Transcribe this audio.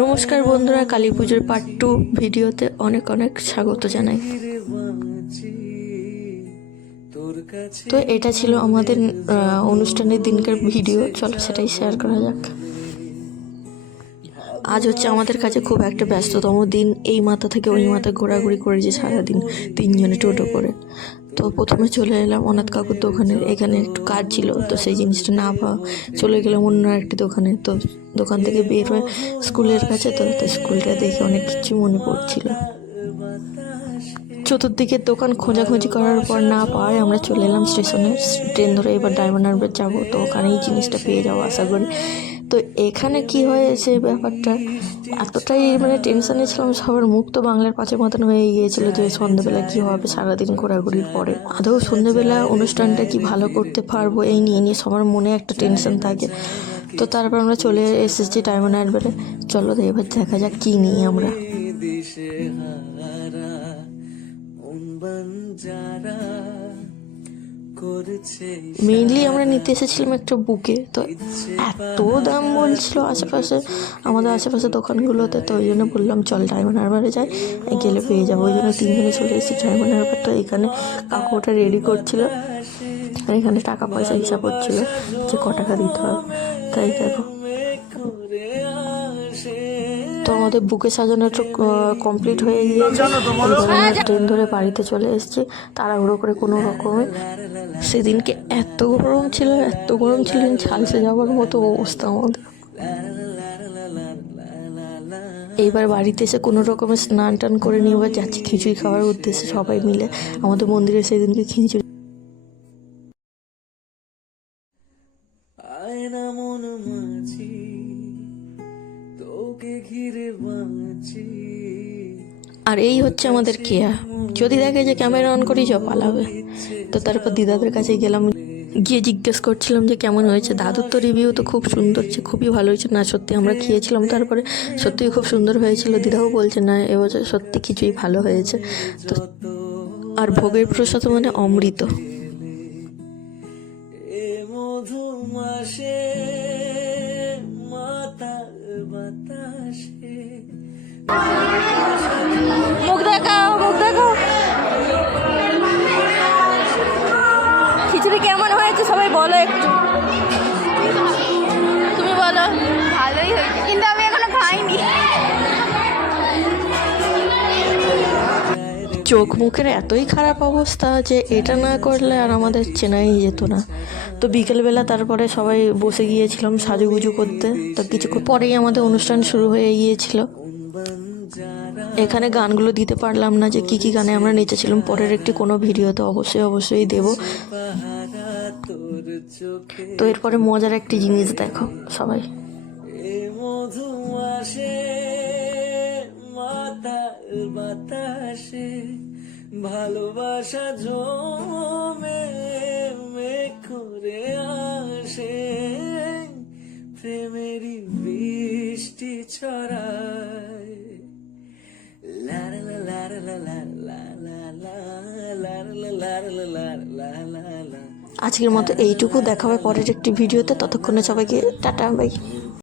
নমস্কার বন্ধুরা, কালী পুজোর পার্ট টু ভিডিওতে অনেক অনেক স্বাগত জানাই। তো এটা ছিল আমাদের অনুষ্ঠানের দিনকার ভিডিও। চলো সেটাই শেয়ার করা যাক। আজ হচ্ছে আমাদের কাছে খুব একটা ব্যস্ততম দিন। এই মাথা থেকে ওই মাথা ঘোরাঘুরি করেছি সারাদিন তিনজনে টোটো করে। তো প্রথমে চলে এলাম অনাথ কাকুর দোকানে। এখানে একটু কাজ ছিল, তো সেই জিনিসটা না পাওয়া চলে গেলাম অন্য একটি দোকানে। তো দোকান থেকে বের হয়ে স্কুলের কাছে, তো স্কুলটা দেখে অনেক কিছু মনে পড়ছিল। চতুর্দিকের দোকান খোঁজাখুঁজি করার পর না পাওয়ায় আমরা চলে এলাম স্টেশনে। ট্রেন ধরে এবার ডায়মন্ড হারবার যাব। তো ওখানেই জিনিসটা পেয়ে যাব আশা করি। তো এখানে কি হয়েছে ব্যাপারটা? এতটাই মানে টেনশনে ছিলাম, সবার মুখ তো বাংলার পাঁচের মতন হয়ে গিয়েছিল যে সন্ধ্যেবেলা কী হবে, সারাদিন ঘোরাঘুরির পরে। আদৌ সন্ধ্যেবেলা অনুষ্ঠানটা কি ভালো করতে পারব, এই নিয়ে নিয়ে সবার মনে একটা টেনশন থাকে। তো তারপর আমরা চলে এসেছি ডায়মন্ড হারবারে। চলো তো এবার দেখা যাক কী নিয়ে আমরা। দিশে মেইনলি আমরা নিতে এসেছিলাম একটা বুকে তো এত দাম বলছিল আশেপাশে। আমাদের আশেপাশে দোকানগুলোতে তো ওই জন্য বললাম চল ডায়মন্ড হারবারে যাই গেলে পেয়ে যাব। ওই জন্য তিনজনে চলে এসেছি ডায়মন্ড হারবার তো এখানে কাকু ওটা রেডি করছিল আর এখানে টাকা পয়সা হিসাব হচ্ছিল যে ক টাকা দিতে হবে। তাই দেখো। তো আমাদের বুকে সাজানোটা কমপ্লিট হয়ে গিয়েছে। ট্রেন ধরে বাড়িতে চলে এসেছি, তাড়াহুড়ো করে কোনো রকমে। সেদিনকে এত গরম ছিল, এত গরম ছিল যে ঝালসে যাওয়ার মতো অবস্থা আমাদের। এইবার বাড়িতে এসে কোনো রকমের স্নান টান করে নিয়ে এবার যাচ্ছি খিচুড়ি খাওয়ার উদ্দেশ্যে সবাই মিলে। আমাদের মন্দিরে সেদিনকে খিচুড়ি আর এই হচ্ছে আমাদের কেয়া। যদি দেখে যে ক্যামেরা অন করি, সব পালাবে। তো তারপর দিদাদের কাছে গেলাম। গিয়ে জিজ্ঞেস করছিলাম যে কেমন হয়েছে। দাদুর তো রিভিউ তো খুব সুন্দর হচ্ছে খুবই ভালো হয়েছে। না, সত্যি আমরা খেয়েছিলাম। তারপরে সত্যিই খুব সুন্দর হয়েছিল। দিদাও বলছে, না এবছর সত্যি কিছুই ভালো হয়েছে। তো আর ভোগের প্রসাদ মানে অমৃত। মাসে মুখ দেখাও মুখ দেখাও। খিচুড়ি কেমন হয়েছে সবাই বলো একটু। তুমি বলো ভালোই হয়েছে। কিন্তু আমি এখনও খাইনি। চোখ মুখের এতই খারাপ অবস্থা যে এটা না করলে আর আমাদের চেনাই যেত না। তো বিকেলবেলা তারপরে সবাই বসে গিয়েছিলাম সাজুগুজু করতে। তো কিছুক্ষণ পরেই আমাদের অনুষ্ঠান শুরু হয়ে গিয়েছিল। এখানে গানগুলো দিতে পারলাম না যে কি কি গানে আমরা নেচেছিলাম। পরের একটি কোনো ভিডিওতে অবশ্যই অবশ্যই দেব। তো এরপরে মজার একটি জিনিস দেখো সবাই। বাতাসে ভালোবাসা জমে মে করে আসে, প্রেমেরই বৃষ্টি ছড়ায়। আজকের মতো এইটুকু। দেখা হবে পরের একটি ভিডিওতে। ততক্ষণে সবাইকে টাটা বাই।